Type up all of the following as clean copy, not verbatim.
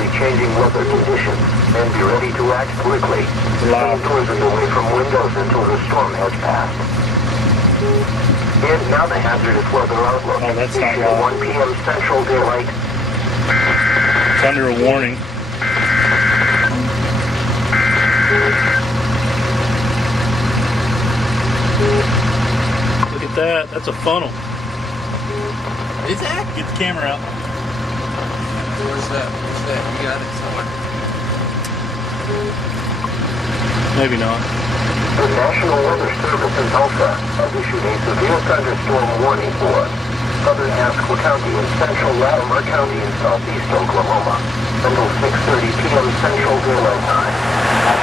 rapidly changing weather conditions and be ready to act quickly. Stay further away from windows until the storm has passed. And now the hazardous weather outlook. Oh, that's not Issued at 1 p.m. Central Daylight. It's under a warning. Look at that. That's a funnel. Is that? Get the camera out. Where's that? Where's that? You got it somewhere. Maybe not. The National Weather Service in Tulsa has issued a severe thunderstorm warning for southern Haskell County and central Latimer County in southeast Oklahoma until 6:30 p.m. Central Daylight Time. At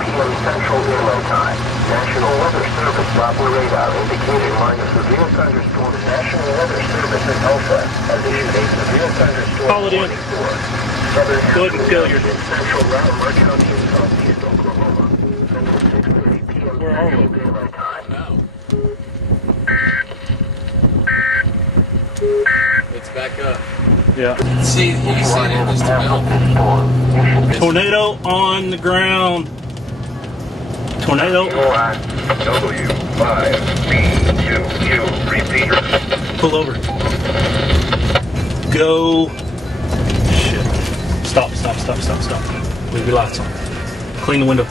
6:15 p.m. Central Daylight Time, National Weather Service Doppler radar indicated line of severe thunderstorm. The National Weather Service in Tulsa has issued a severe thunderstorm Call it in. warning for southern Go ahead and Haskell fill County your- in central Latimer County in southeast Oklahoma until 6:30 p.m. Where are we? Central Daylight Time. No. It's back up. Yeah. See, you see it just about. Tornado on the ground. Tornado. W5BQQ, repeat. Pull over. Go. Shit. Stop. Leave your lights on. Clean the window.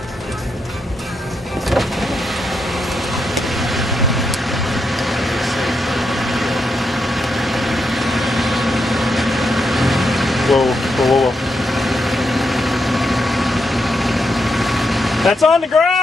Whoa. That's on the ground!